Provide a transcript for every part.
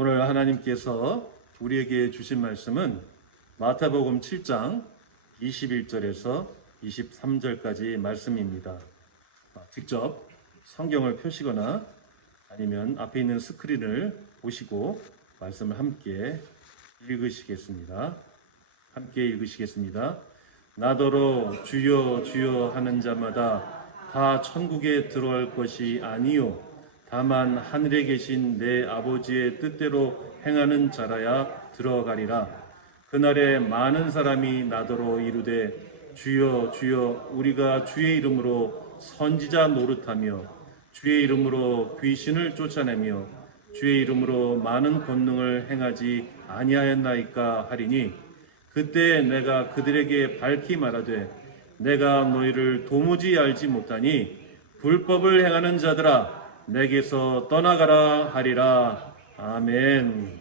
오늘 하나님께서 우리에게 주신 말씀은 마태복음 7장 21절에서 23절까지 말씀입니다. 직접 성경을 펴시거나 아니면 앞에 있는 스크린을 보시고 말씀을 함께 읽으시겠습니다. 나더러 주여 주여 하는 자마다 다 천국에 들어갈 것이 아니요 다만 하늘에 계신 내 아버지의 뜻대로 행하는 자라야 들어가리라. 그날에 많은 사람이 나더러 이르되 주여 주여 우리가 주의 이름으로 선지자 노릇하며 주의 이름으로 귀신을 쫓아내며 주의 이름으로 많은 권능을 행하지 아니하였나이까 하리니 그때 내가 그들에게 밝히 말하되 내가 너희를 도무지 알지 못하니 불법을 행하는 자들아 내게서 떠나가라 하리라. 아멘.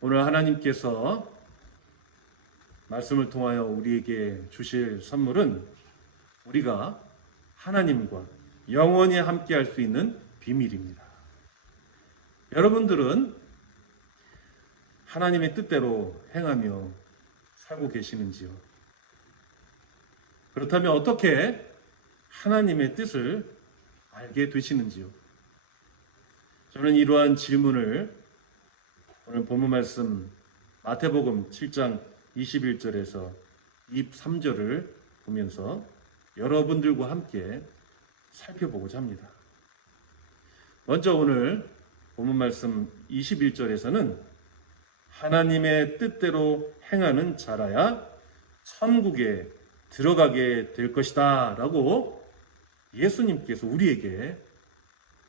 오늘 하나님께서 말씀을 통하여 우리에게 주실 선물은 우리가 하나님과 영원히 함께 할 수 있는 비밀입니다. 여러분들은 하나님의 뜻대로 행하며 살고 계시는지요? 그렇다면 어떻게 하나님의 뜻을 알게 되시는지요? 저는 이러한 질문을 오늘 본문 말씀 마태복음 7장 21절에서 23절을 보면서 여러분들과 함께 살펴보고자 합니다. 먼저 오늘 본문 말씀 21절에서는 하나님의 뜻대로 행하는 자라야 천국에 들어가게 될 것이다 라고 예수님께서 우리에게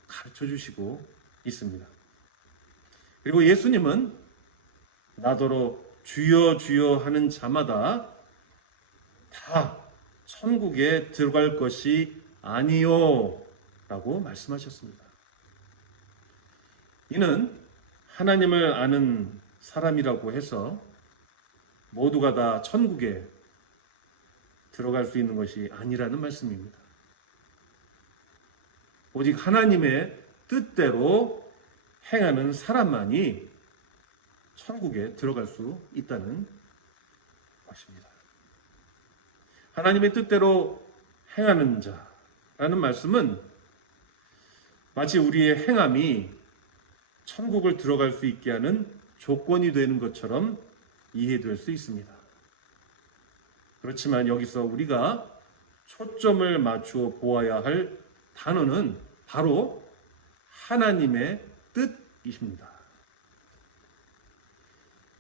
가르쳐 주시고 있습니다. 그리고 예수님은 나더러 주여 주여 하는 자마다 다 천국에 들어갈 것이 아니요 라고 말씀하셨습니다. 이는 하나님을 아는 사람이라고 해서 모두가 다 천국에 들어갈 수 있는 것이 아니라는 말씀입니다. 오직 하나님의 뜻대로 행하는 사람만이 천국에 들어갈 수 있다는 것입니다. 하나님의 뜻대로 행하는 자라는 말씀은 마치 우리의 행함이 천국을 들어갈 수 있게 하는 조건이 되는 것처럼 이해될 수 있습니다. 그렇지만 여기서 우리가 초점을 맞추어 보아야 할 단어는 바로 하나님의 뜻이십니다.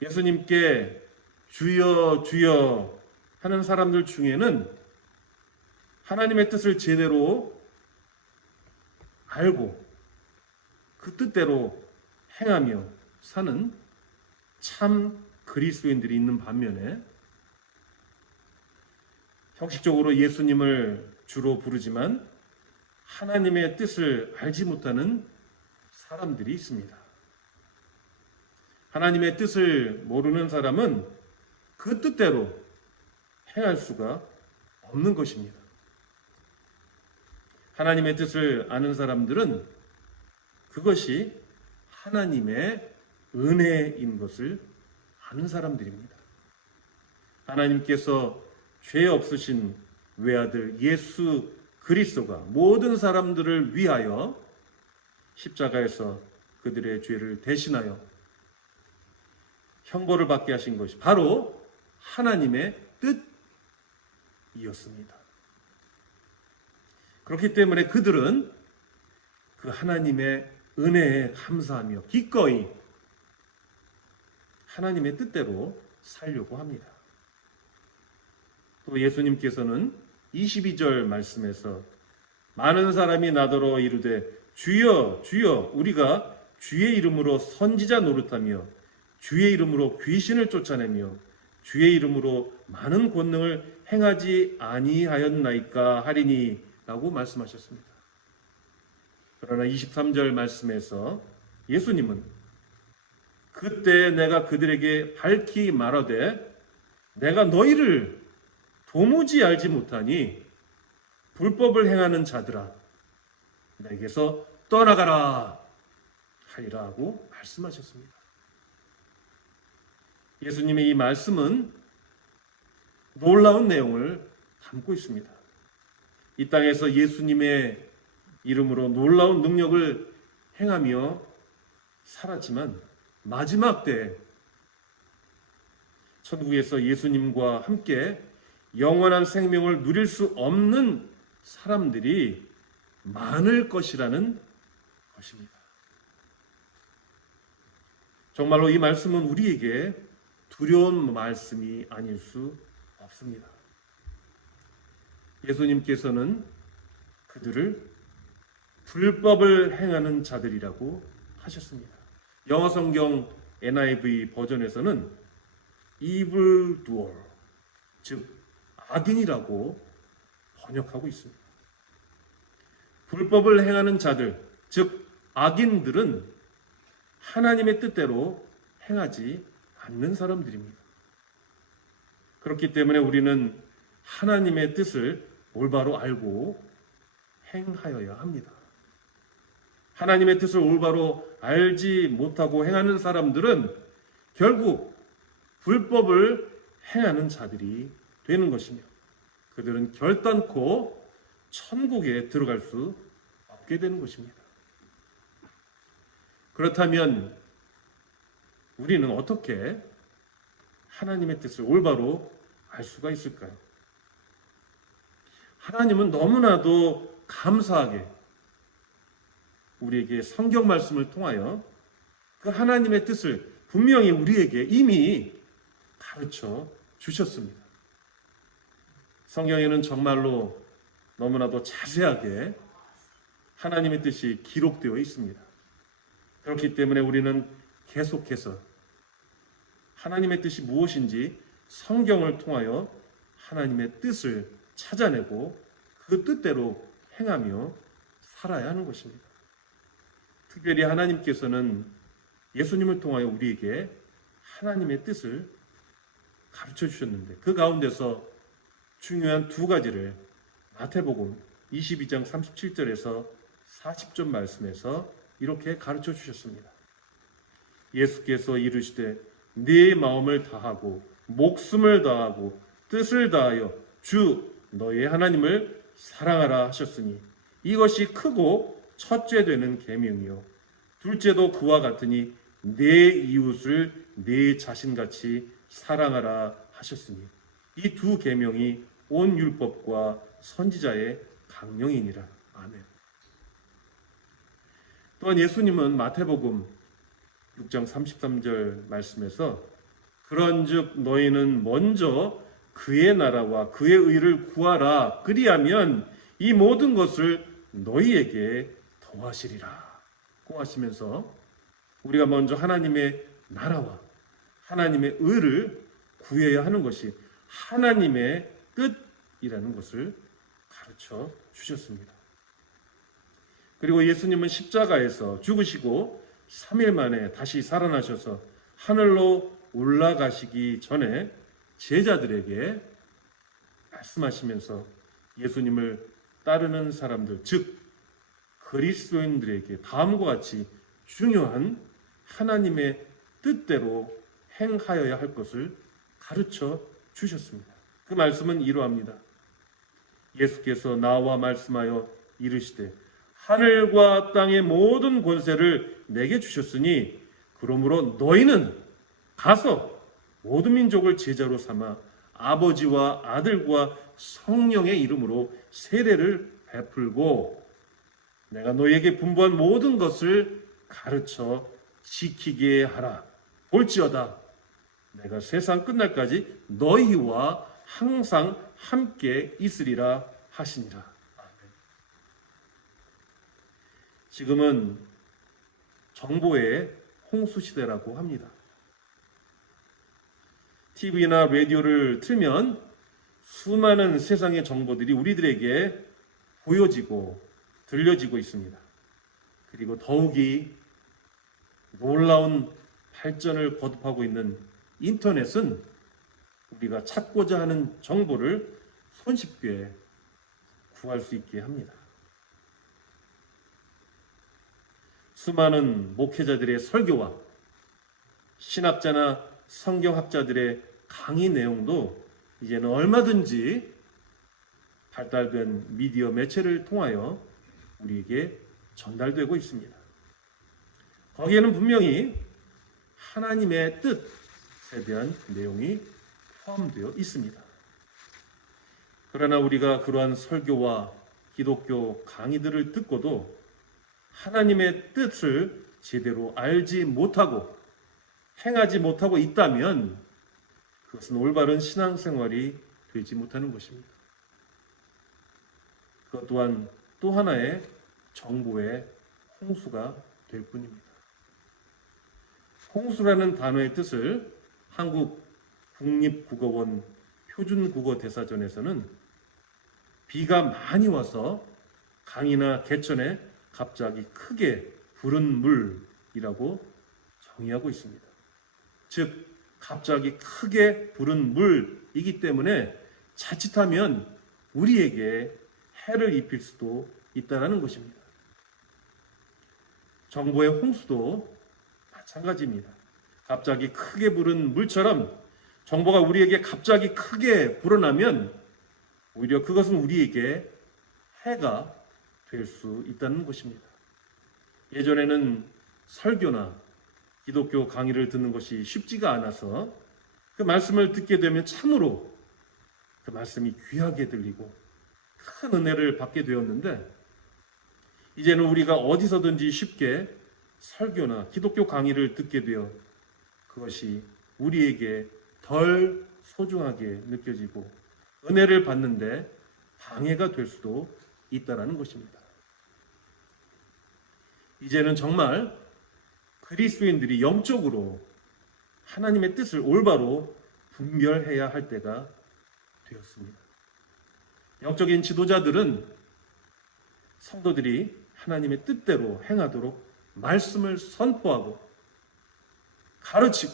예수님께 주여 주여 하는 사람들 중에는 하나님의 뜻을 제대로 알고 그 뜻대로 행하며 사는 참 그리스도인들이 있는 반면에 형식적으로 예수님을 주로 부르지만 하나님의 뜻을 알지 못하는 사람들이 있습니다. 하나님의 뜻을 모르는 사람은 그 뜻대로 행할 수가 없는 것입니다. 하나님의 뜻을 아는 사람들은 그것이 하나님의 은혜인 것을 아는 사람들입니다. 하나님께서 죄 없으신 외아들 예수 그리스도가 모든 사람들을 위하여 십자가에서 그들의 죄를 대신하여 형벌을 받게 하신 것이 바로 하나님의 뜻이었습니다. 그렇기 때문에 그들은 그 하나님의 은혜에 감사하며 기꺼이 하나님의 뜻대로 살려고 합니다. 또 예수님께서는 22절 말씀에서 많은 사람이 나더러 이르되 주여 주여 우리가 주의 이름으로 선지자 노릇하며 주의 이름으로 귀신을 쫓아내며 주의 이름으로 많은 권능을 행하지 아니하였나이까 하리니 라고 말씀하셨습니다. 그러나 23절 말씀에서 예수님은 그때 내가 그들에게 밝히 말하되 내가 너희를 도무지 알지 못하니 불법을 행하는 자들아 내게서 떠나가라 하리라 하고 말씀하셨습니다. 예수님의 이 말씀은 놀라운 내용을 담고 있습니다. 이 땅에서 예수님의 이름으로 놀라운 능력을 행하며 살았지만 마지막 때 천국에서 예수님과 함께 영원한 생명을 누릴 수 없는 사람들이 많을 것이라는 것입니다. 정말로 이 말씀은 우리에게 두려운 말씀이 아닐 수 없습니다. 예수님께서는 그들을 불법을 행하는 자들이라고 하셨습니다. 영어 성경 NIV 버전에서는 evildoer, 즉 악인이라고 번역하고 있습니다. 불법을 행하는 자들, 즉 악인들은 하나님의 뜻대로 행하지 않는 사람들입니다. 그렇기 때문에 우리는 하나님의 뜻을 올바로 알고 행하여야 합니다. 하나님의 뜻을 올바로 알지 못하고 행하는 사람들은 결국 불법을 행하는 자들이 되는 것이며 그들은 결단코 천국에 들어갈 수 없게 되는 것입니다. 그렇다면 우리는 어떻게 하나님의 뜻을 올바로 알 수가 있을까요? 하나님은 너무나도 감사하게 우리에게 성경 말씀을 통하여 그 하나님의 뜻을 분명히 우리에게 이미 가르쳐 주셨습니다. 성경에는 정말로 너무나도 자세하게 하나님의 뜻이 기록되어 있습니다. 그렇기 때문에 우리는 계속해서 하나님의 뜻이 무엇인지 성경을 통하여 하나님의 뜻을 찾아내고 그 뜻대로 행하며 살아야 하는 것입니다. 특별히 하나님께서는 예수님을 통하여 우리에게 하나님의 뜻을 가르쳐 주셨는데 그 가운데서 중요한 두 가지를 마태복음 22장 37절에서 40절 말씀에서 이렇게 가르쳐 주셨습니다. 예수께서 이르시되 네 마음을 다하고 목숨을 다하고 뜻을 다하여 주 너의 하나님을 사랑하라 하셨으니 이것이 크고 첫째 되는 계명이요 둘째도 그와 같으니 내 이웃을 내 자신같이 사랑하라 하셨으니 이 두 계명이 온 율법과 선지자의 강령이니라. 아멘. 또한 예수님은 마태복음 6장 33절 말씀에서 그런즉 너희는 먼저 그의 나라와 그의 의를 구하라. 그리하면 이 모든 것을 너희에게 더하시리라. 고 하시면서 우리가 먼저 하나님의 나라와 하나님의 의를 구해야 하는 것이 하나님의 뜻이라는 것을 가르쳐 주셨습니다. 그리고 예수님은 십자가에서 죽으시고 3일 만에 다시 살아나셔서 하늘로 올라가시기 전에 제자들에게 말씀하시면서 예수님을 따르는 사람들, 즉 그리스도인들에게 다음과 같이 중요한 하나님의 뜻대로 행하여야 할 것을 가르쳐 주셨습니다. 그 말씀은 이러합니다. 예수께서 나와 말씀하여 이르시되 하늘과 땅의 모든 권세를 내게 주셨으니 그러므로 너희는 가서 모든 민족을 제자로 삼아 아버지와 아들과 성령의 이름으로 세례를 베풀고 내가 너희에게 분부한 모든 것을 가르쳐 지키게 하라. 볼지어다 내가 세상 끝날까지 너희와 항상 함께 있으리라 하시니라. 아멘. 지금은 정보의 홍수시대라고 합니다. TV나 라디오를 틀면 수많은 세상의 정보들이 우리들에게 보여지고 들려지고 있습니다. 그리고 더욱이 놀라운 발전을 거듭하고 있는 인터넷은 우리가 찾고자 하는 정보를 손쉽게 구할 수 있게 합니다. 수많은 목회자들의 설교와 신학자나 성경학자들의 강의 내용도 이제는 얼마든지 발달된 미디어 매체를 통하여 우리에게 전달되고 있습니다. 거기에는 분명히 하나님의 뜻에 대한 내용이 포함되어 있습니다. 그러나 우리가 그러한 설교와 기독교 강의들을 듣고도 하나님의 뜻을 제대로 알지 못하고 행하지 못하고 있다면 그것은 올바른 신앙생활이 되지 못하는 것입니다. 그것 또한 또 하나의 정보의 홍수가 될 뿐입니다. 홍수라는 단어의 뜻을 한국 국립국어원 표준국어대사전에서는 비가 많이 와서 강이나 개천에 갑자기 크게 부른 물이라고 정의하고 있습니다. 즉 갑자기 크게 부른 물이기 때문에 자칫하면 우리에게 해를 입힐 수도 있다는 것입니다. 정보의 홍수도 마찬가지입니다. 갑자기 크게 부른 물처럼 정보가 우리에게 갑자기 크게 불어나면 오히려 그것은 우리에게 해가 될 수 있다는 것입니다. 예전에는 설교나 기독교 강의를 듣는 것이 쉽지가 않아서 그 말씀을 듣게 되면 참으로 그 말씀이 귀하게 들리고 큰 은혜를 받게 되었는데 이제는 우리가 어디서든지 쉽게 설교나 기독교 강의를 듣게 되어 그것이 우리에게 덜 소중하게 느껴지고 은혜를 받는데 방해가 될 수도 있다는 것입니다. 이제는 정말 그리스도인들이 영적으로 하나님의 뜻을 올바로 분별해야 할 때가 되었습니다. 영적인 지도자들은 성도들이 하나님의 뜻대로 행하도록 말씀을 선포하고 가르치고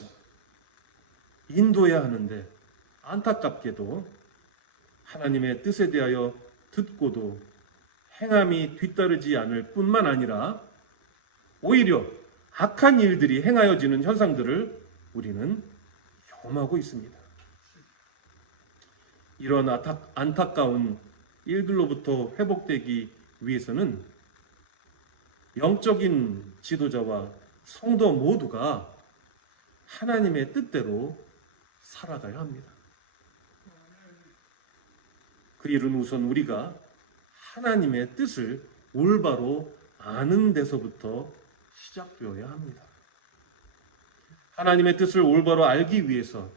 인도해야 하는데 안타깝게도 하나님의 뜻에 대하여 듣고도 행함이 뒤따르지 않을 뿐만 아니라 오히려 악한 일들이 행하여지는 현상들을 우리는 경험하고 있습니다. 이런 안타까운 일들로부터 회복되기 위해서는 영적인 지도자와 성도 모두가 하나님의 뜻대로 살아가야 합니다. 그 일은 우선 우리가 하나님의 뜻을 올바로 아는 데서부터 시작되어야 합니다. 하나님의 뜻을 올바로 알기 위해서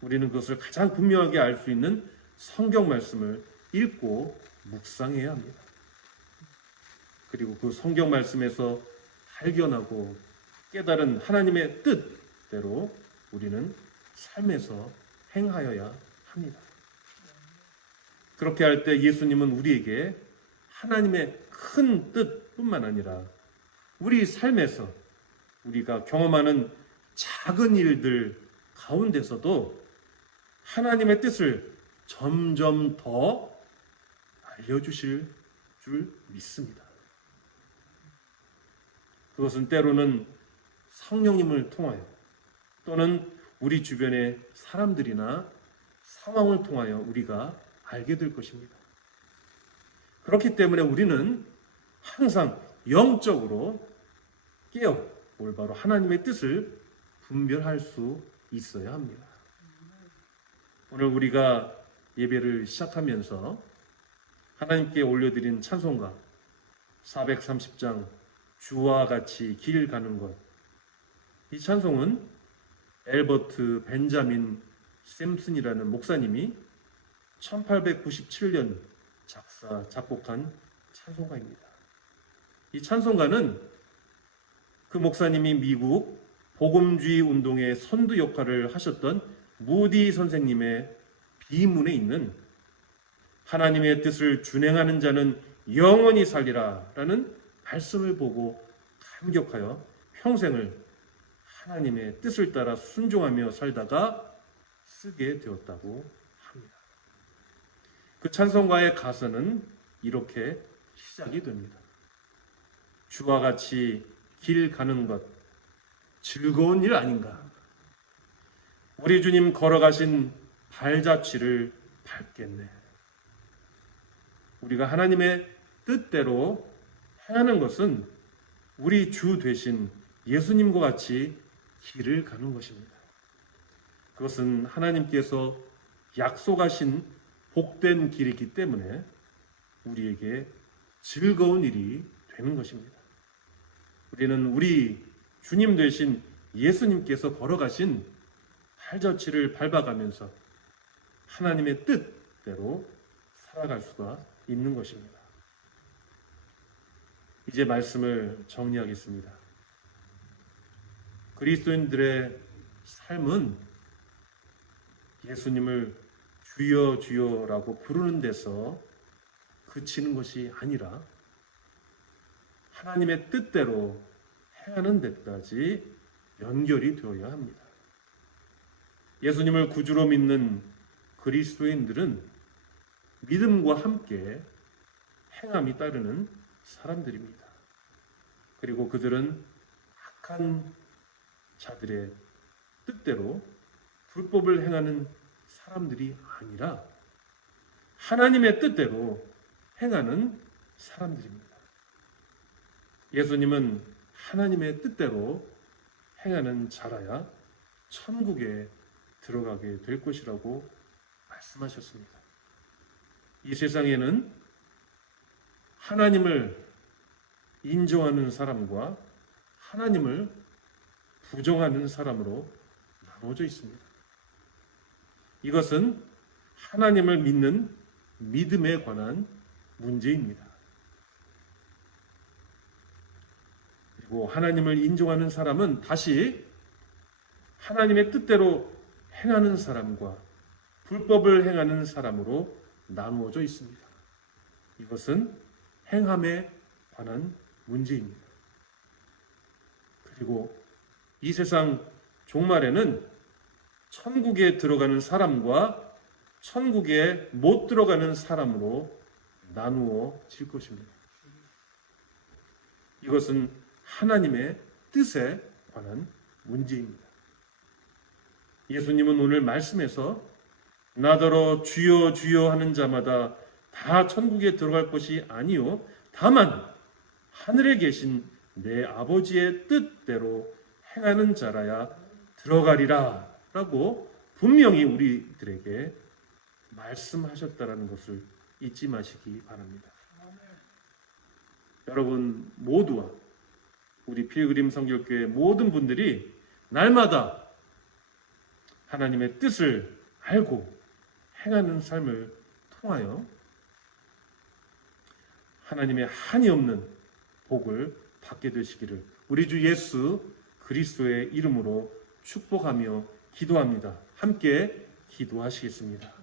우리는 그것을 가장 분명하게 알 수 있는 성경 말씀을 읽고 묵상해야 합니다. 그리고 그 성경 말씀에서 발견하고 깨달은 하나님의 뜻대로 우리는 삶에서 행하여야 합니다. 그렇게 할 때 예수님은 우리에게 하나님의 큰 뜻뿐만 아니라 우리 삶에서 우리가 경험하는 작은 일들 가운데서도 하나님의 뜻을 점점 더 알려주실 줄 믿습니다. 그것은 때로는 성령님을 통하여 또는 우리 주변의 사람들이나 상황을 통하여 우리가 알게 될 것입니다. 그렇기 때문에 우리는 항상 영적으로 깨어 올바로 하나님의 뜻을 분별할 수 있어야 합니다. 오늘 우리가 예배를 시작하면서 하나님께 올려드린 찬송가 430장 주와 같이 길 가는 것, 이 찬송은 엘버트 벤자민 샘슨이라는 목사님이 1897년 작사, 작곡한 찬송가입니다. 이 찬송가는 그 목사님이 미국 복음주의 운동의 선두 역할을 하셨던 무디 선생님의 비문에 있는 하나님의 뜻을 준행하는 자는 영원히 살리라 라는 말씀을 보고 감격하여 평생을 하나님의 뜻을 따라 순종하며 살다가 쓰게 되었다고 합니다. 그 찬송가의 가사는 이렇게 시작이 됩니다. 주와 같이 길 가는 것 즐거운 일 아닌가? 우리 주님 걸어가신 발자취를 밟겠네. 우리가 하나님의 뜻대로 행하는 것은 우리 주 되신 예수님과 같이 길을 가는 것입니다. 그것은 하나님께서 약속하신 복된 길이기 때문에 우리에게 즐거운 일이 되는 것입니다. 우리는 우리 주님 되신 예수님께서 걸어가신 발자취를 밟아가면서 하나님의 뜻대로 살아갈 수가 있는 것입니다. 이제 말씀을 정리하겠습니다. 그리스도인들의 삶은 예수님을 주여 주여라고 부르는 데서 그치는 것이 아니라 하나님의 뜻대로 행하는 데까지 연결이 되어야 합니다. 예수님을 구주로 믿는 그리스도인들은 믿음과 함께 행함이 따르는 사람들입니다. 그리고 그들은 악한 자들의 뜻대로 불법을 행하는 사람들이 아니라 하나님의 뜻대로 행하는 사람들입니다. 예수님은 하나님의 뜻대로 행하는 자라야 천국에 들어가게 될 것이라고 말씀하셨습니다. 이 세상에는 하나님을 인정하는 사람과 하나님을 부정하는 사람으로 나눠져 있습니다. 이것은 하나님을 믿는 믿음에 관한 문제입니다. 그리고 하나님을 인정하는 사람은 다시 하나님의 뜻대로 행하는 사람과 불법을 행하는 사람으로 나누어져 있습니다. 이것은 행함에 관한 문제입니다. 그리고 이 세상 종말에는 천국에 들어가는 사람과 천국에 못 들어가는 사람으로 나누어질 것입니다. 이것은 하나님의 뜻에 관한 문제입니다. 예수님은 오늘 말씀에서 나더러 주여 주여 하는 자마다 다 천국에 들어갈 것이 아니요 다만 하늘에 계신 내 아버지의 뜻대로 행하는 자라야 들어가리라 라고 분명히 우리들에게 말씀하셨다라는 것을 잊지 마시기 바랍니다. 여러분 모두와 우리 필그림 성결교회 모든 분들이 날마다 하나님의 뜻을 알고 행하는 삶을 통하여 하나님의 한이 없는 복을 받게 되시기를 우리 주 예수 그리스도의 이름으로 축복하며 기도합니다. 함께 기도하시겠습니다.